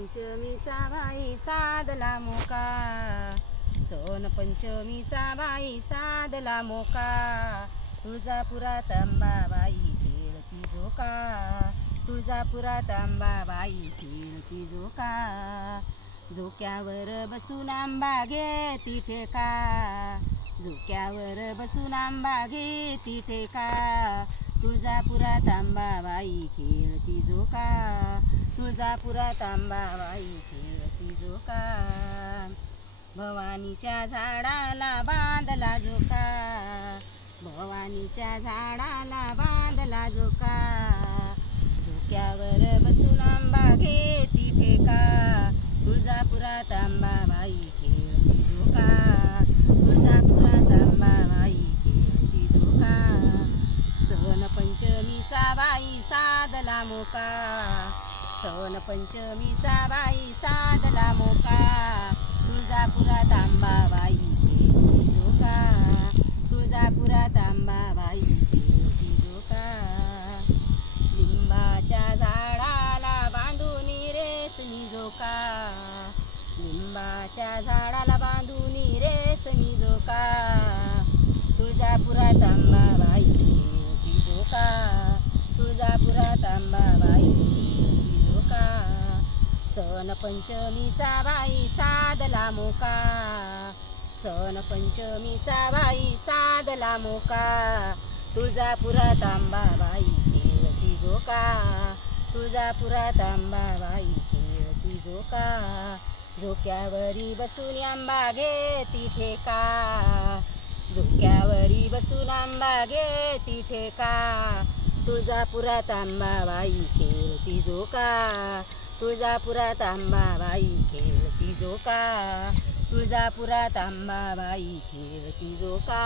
पंचमीचा बाई साधला मोका, सोन पंचमीचा बाई साधला मोका. तुळजापुरात अंबाबाई खेळती झोका, तुळजापुरात अंबाबाई खेळती झोका. झोक्यावर बसून आंबा घेती ठेका, झोक्यावर बसून आंबा घेती ठेका. तुळजापुरात अंबाबाई खेळती झोका, तुळजापुरात अंबाबाई खेळती झोका. भवानीच्या झाडाला बांधला झोका, भवानीच्या झाडाला बांधला झोका. झोक्यावर बसून आंबा घेती ठेका, तुळजापुरात अंबाबाई खेळती झोका, तुळजापुरात अंबाबाई खेळती झोका. सण पंचमीचा बाई साधला मोका, सण पंचमीचा बाई साधला मोका. तुळजापुरात अंबाबाई खेळती झोका, तुळजापुरात अंबाबाई खेळती झोका. लिंबाच्या झाडाला बांधून रेशमी झोका, लिंबाच्या झाडाला बांधून रेशमी झोका. तुळजापुरात अंबाबाई खेळती झोका, तुळजापुरात अंबाबाई खेळती झोका. सण पंचमीचा बाई साधला मोका, सण पंचमीचा बाई साधला मोका. तुळजापुरात अंबाबाई खेळती झोका, तुळजापुरात अंबाबाई खेळती झोका. झोक्यावरी बसून आंबा घेती ठेका, झोक्यावरी बसून आंबा घेती ठेका. तुळजापुरात अंबाबाई खेळती झोका, तुळजापुरात अंबाबाई खेळती झोका, तुळजापुरात अंबाबाई खेळती झोका.